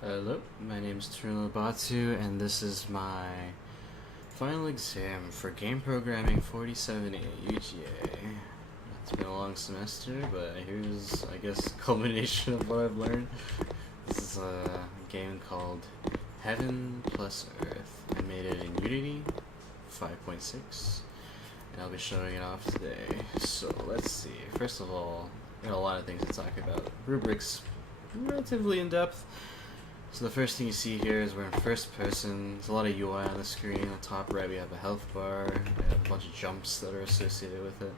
Hello, my name is Tarun Lolabhattu, and this is my final exam for Game Programming 47A UGA. It's been a long semester, but here's, I guess, a culmination of what I've learned. This is a game called Heaven plus Earth. I made it in Unity 5.6, and I'll be showing it off today. So let's see. First of all, we got a lot of things to talk about. Rubrics, relatively in depth. So the first thing you see here is we're in first person. There's a lot of UI on the screen. On the top right we have a health bar. I have a bunch of jumps that are associated with it.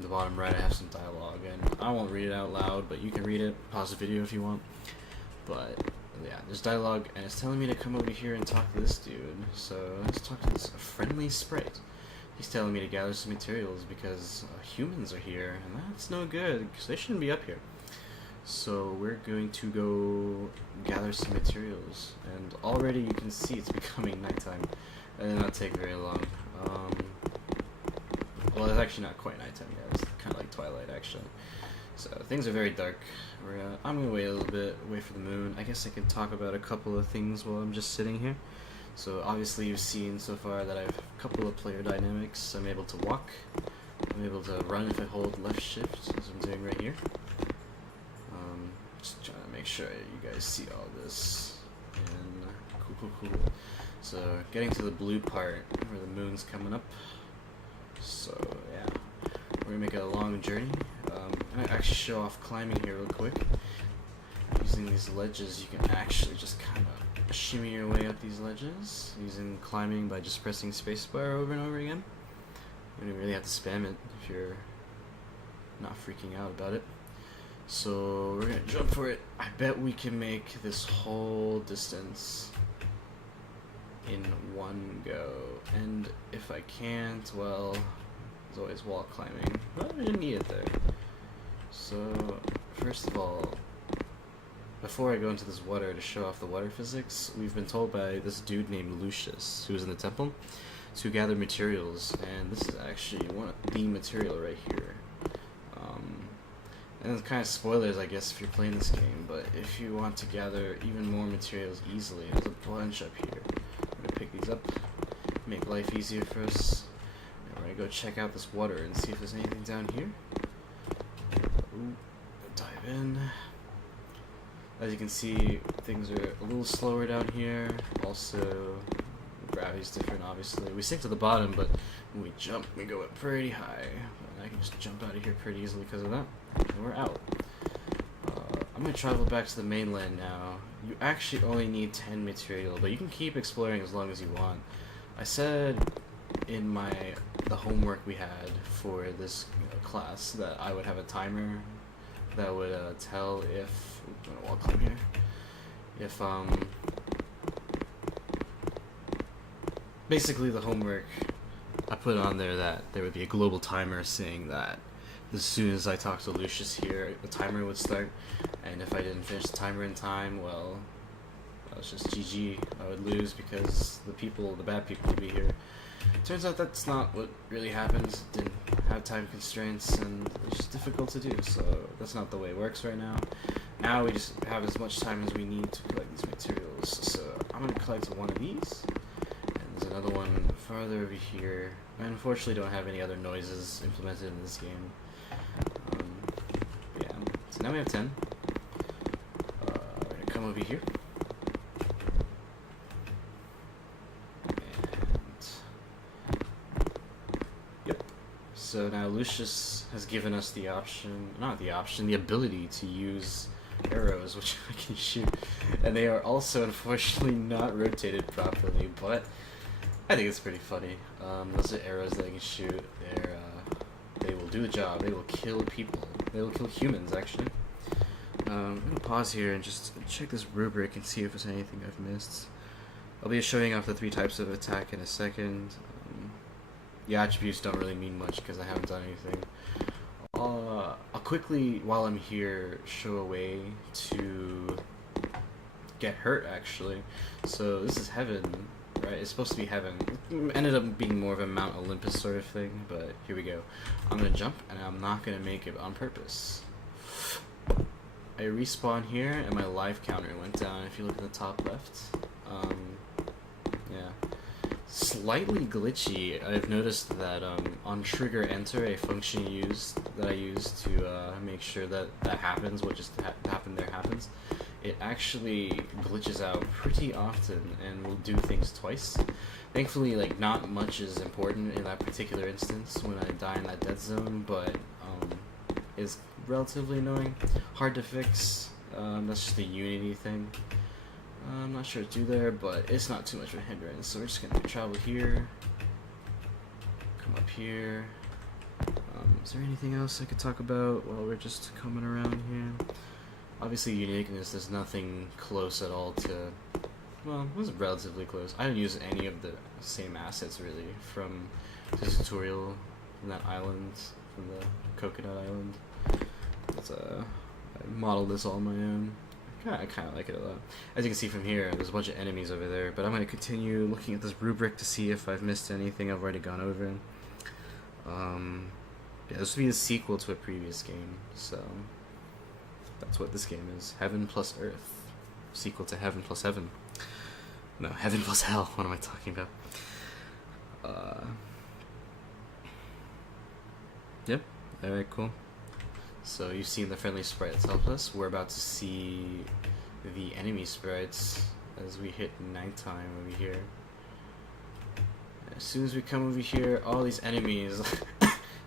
The bottom right I have some dialogue, and I won't read it out loud, but you can read it. Pause the video if you want. But yeah, there's dialogue, and it's telling me to come over here and talk to this dude. So let's talk to this friendly sprite. He's telling me to gather some materials because humans are here, and that's no good because they shouldn't be up here. So we're going to go gather some materials, and already you can see it's becoming nighttime. It did not take very long. Well, it's actually not quite nighttime yet. It's kind of like twilight, actually. So things are very dark. I'm gonna wait a little bit, wait for the moon. I guess I can talk about a couple of things while I'm just sitting here. So obviously you've seen so far that I have a couple of player dynamics. I'm able to walk. I'm able to run if I hold left shift, as I'm doing right here. Just trying to make sure you guys see all this. And cool. So getting to the blue part where the moon's coming up. So yeah, we're gonna make it a long journey. I'm gonna actually show off climbing here real quick. Using these ledges, you can actually just kind of shimmy your way up these ledges. Using climbing by just pressing spacebar over and over again. You don't really have to spam it if you're not freaking out about it. So we're gonna jump for it. I bet we can make this whole distance in one go. And if I can't, well, there's always wall climbing. But I didn't need it there. So first of all, before I go into this water to show off the water physics, we've been told by this dude named Lucius, who's in the temple, to gather materials. And this is actually the material right here. And it's kind of spoilers, I guess, if you're playing this game, but if you want to gather even more materials easily, there's a bunch up here. We're going to pick these up, make life easier for us, and we're going to go check out this water and see if there's anything down here. Ooh, dive in. As you can see, things are a little slower down here. Also, gravity's different, obviously. We sink to the bottom, but when we jump, we go up pretty high. And I can just jump out of here pretty easily because of that. And we're out. I'm going to travel back to the mainland now. You actually only need 10 material, but you can keep exploring as long as you want. I said in the homework we had for this class that I would have a timer that would tell if... I'm going to wall climb here. If, basically the homework, I put on there that there would be a global timer saying that as soon as I talked to Lucius here, the timer would start, and if I didn't finish the timer in time, well, that was just GG. I would lose because the bad people would be here. Turns out that's not what really happens. Didn't have time constraints, and it's just difficult to do, so that's not the way it works right now. Now we just have as much time as we need to collect these materials, so I'm going to collect one of these. There's another one farther over here. I unfortunately don't have any other noises implemented in this game. Yeah, so now we have 10. We're gonna come over here. And yep. So now Lucius has given us the ability to use arrows, which I can shoot. And they are also unfortunately not rotated properly, but I think it's pretty funny. Those are arrows that I can shoot. They will do the job. They will kill people. They will kill humans, actually. I'm going to pause here and just check this rubric and see if there's anything I've missed. I'll be showing off the 3 types of attack in a second. The attributes don't really mean much because I haven't done anything. I'll quickly, while I'm here, show a way to get hurt, actually. So this is heaven. Right, it's supposed to be heaven. It ended up being more of a Mount Olympus sort of thing, but here we go. I'm gonna jump, and I'm not gonna make it on purpose. I respawn here and my life counter went down. If you look at the top left, yeah, slightly glitchy. I've noticed that on trigger enter, a function that I use to make sure that happens, what just happened there happens. It actually glitches out pretty often and will do things twice. Thankfully, like, not much is important in that particular instance when I die in that dead zone, but is relatively annoying, hard to fix. That's just a Unity thing. I'm not sure what to do there, but it's not too much of a hindrance. So we're just gonna travel here, come up here. Is there anything else I could talk about while we're just coming around here? Obviously, uniqueness. There's nothing close at all to. Well, it was relatively close. I didn't use any of the same assets really from the tutorial from that island, from the Coconut Island. I modeled this all on my own. I kind of like it a lot. As you can see from here, there's a bunch of enemies over there, but I'm going to continue looking at this rubric to see if I've missed anything I've already gone over. Yeah, this will be a sequel to a previous game, so that's what this game is. Heaven plus Earth. Sequel to Heaven plus Heaven. No, Heaven plus Hell. What am I talking about? Yep. Alright, cool. So you've seen the friendly sprites help us. We're about to see the enemy sprites as we hit nighttime over here. As soon as we come over here, all these enemies,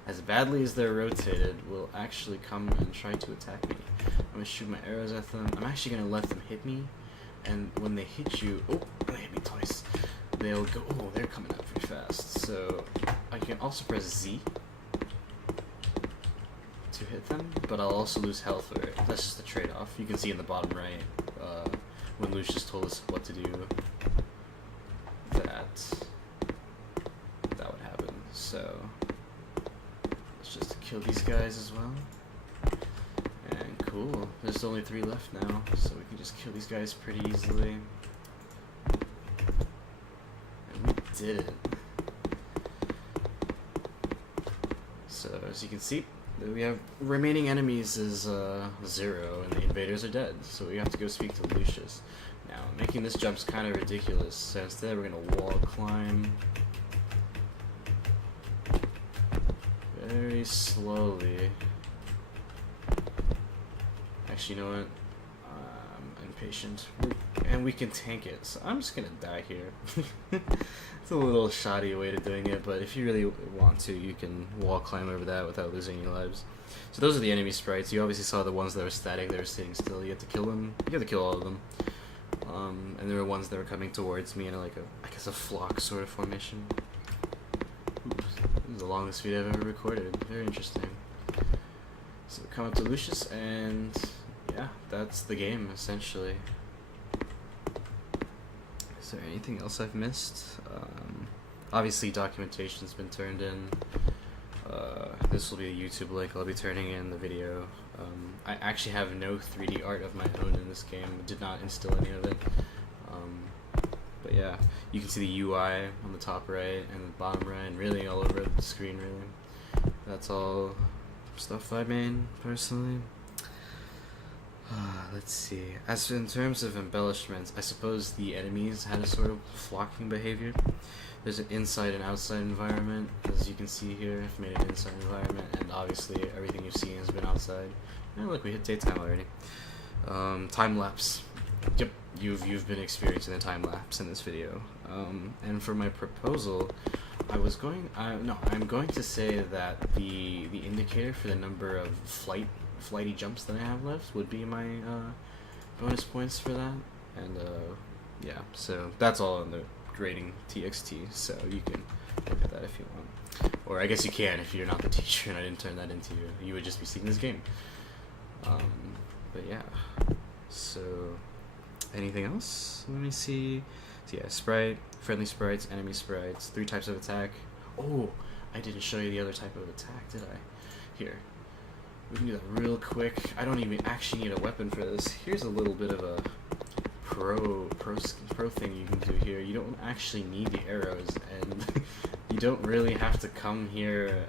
as badly as they're rotated, will actually come and try to attack me. I'm going to shoot my arrows at them. I'm actually going to let them hit me. And when they hit you, oh, they hit me twice. They'll go, oh, they're coming out pretty fast. So I can also press Z to hit them, but I'll also lose health for it. That's just a trade-off. You can see in the bottom right when Lucius told us what to do, that would happen. So let's just kill these guys as well. And cool, there's only 3 left now, so we can just kill these guys pretty easily. And we did it. So as you can see, we have remaining enemies is 0, and the invaders are dead, so we have to go speak to Lucius. Now, making this jump's kind of ridiculous, so instead we're going to wall climb very slowly. Actually, you know what? I'm impatient. And we can tank it, so I'm just going to die here. It's a little shoddy way to doing it, but if you really want to, you can wall climb over that without losing any lives. So those are the enemy sprites. You obviously saw the ones that were static, they were sitting still. You have to kill them. You have to kill all of them. And there were ones that were coming towards me in like I guess a flock sort of formation. Oops. This is the longest video I've ever recorded. Very interesting. So we come up to Lucius, and yeah, that's the game essentially. Is there anything else I've missed? Obviously documentation's been turned in. This will be a YouTube link. I'll be turning in the video. I actually have no 3D art of my own in this game. Did not instill any of it. But yeah, you can see the UI on the top right and the bottom right, and really all over the screen. Really, that's all stuff I made personally. Let's see. As in terms of embellishments, I suppose the enemies had a sort of flocking behavior. There's an inside and outside environment, as you can see here. I've made an inside environment, and obviously everything you've seen has been outside. And look, we hit daytime already. Time lapse. Yep, you've been experiencing the time lapse in this video. And for my proposal, I'm going to say that the indicator for the number of flighty jumps that I have left would be my bonus points for that. And yeah, so that's all in the grading TXT, so you can look at that if you want. Or I guess you can if you're not the teacher and I didn't turn that into you. You would just be seeing this game. But yeah, so anything else? Let me see. So yeah, sprite, friendly sprites, enemy sprites, 3 types of attack. Oh, I didn't show you the other type of attack, did I? Here. We can do that real quick. I don't even actually need a weapon for this. Here's a little bit of a pro thing you can do here. You don't actually need the arrows, and you don't really have to come here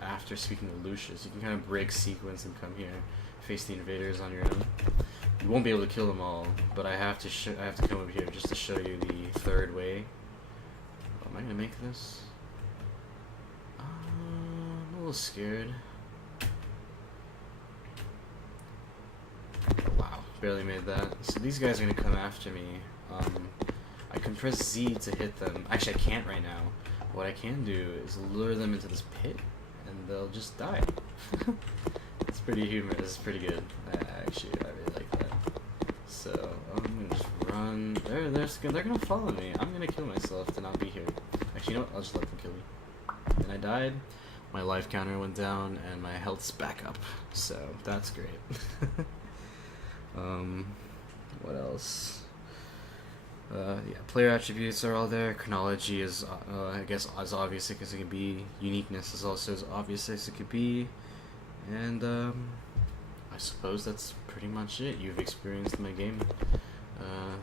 after speaking to Lucius. You can kind of break sequence and come here. face the invaders on your own. You won't be able to kill them all, but I have to come over here just to show you the third way. Oh, am I gonna make this? I'm a little scared. Oh, wow, barely made that. So these guys are gonna come after me. I can press Z to hit them. Actually, I can't right now. What I can do is lure them into this pit, and they'll just die. It's pretty humorous. It's pretty good. I really like that. So I'm gonna just run. They're gonna follow me. I'm gonna kill myself to not be here. Actually, you know what? I'll just let them kill me. And I died. My life counter went down, and my health's back up. So that's great. What else? Yeah, player attributes are all there. Chronology is, I guess, as obvious as it can be. Uniqueness is also as obvious as it could be. And, I suppose that's pretty much it. You've experienced my game.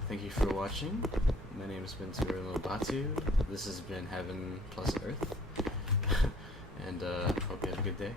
Thank you for watching. My name has been Tarun Lolabhattu. This has been Heaven plus Earth. And, hope you have a good day.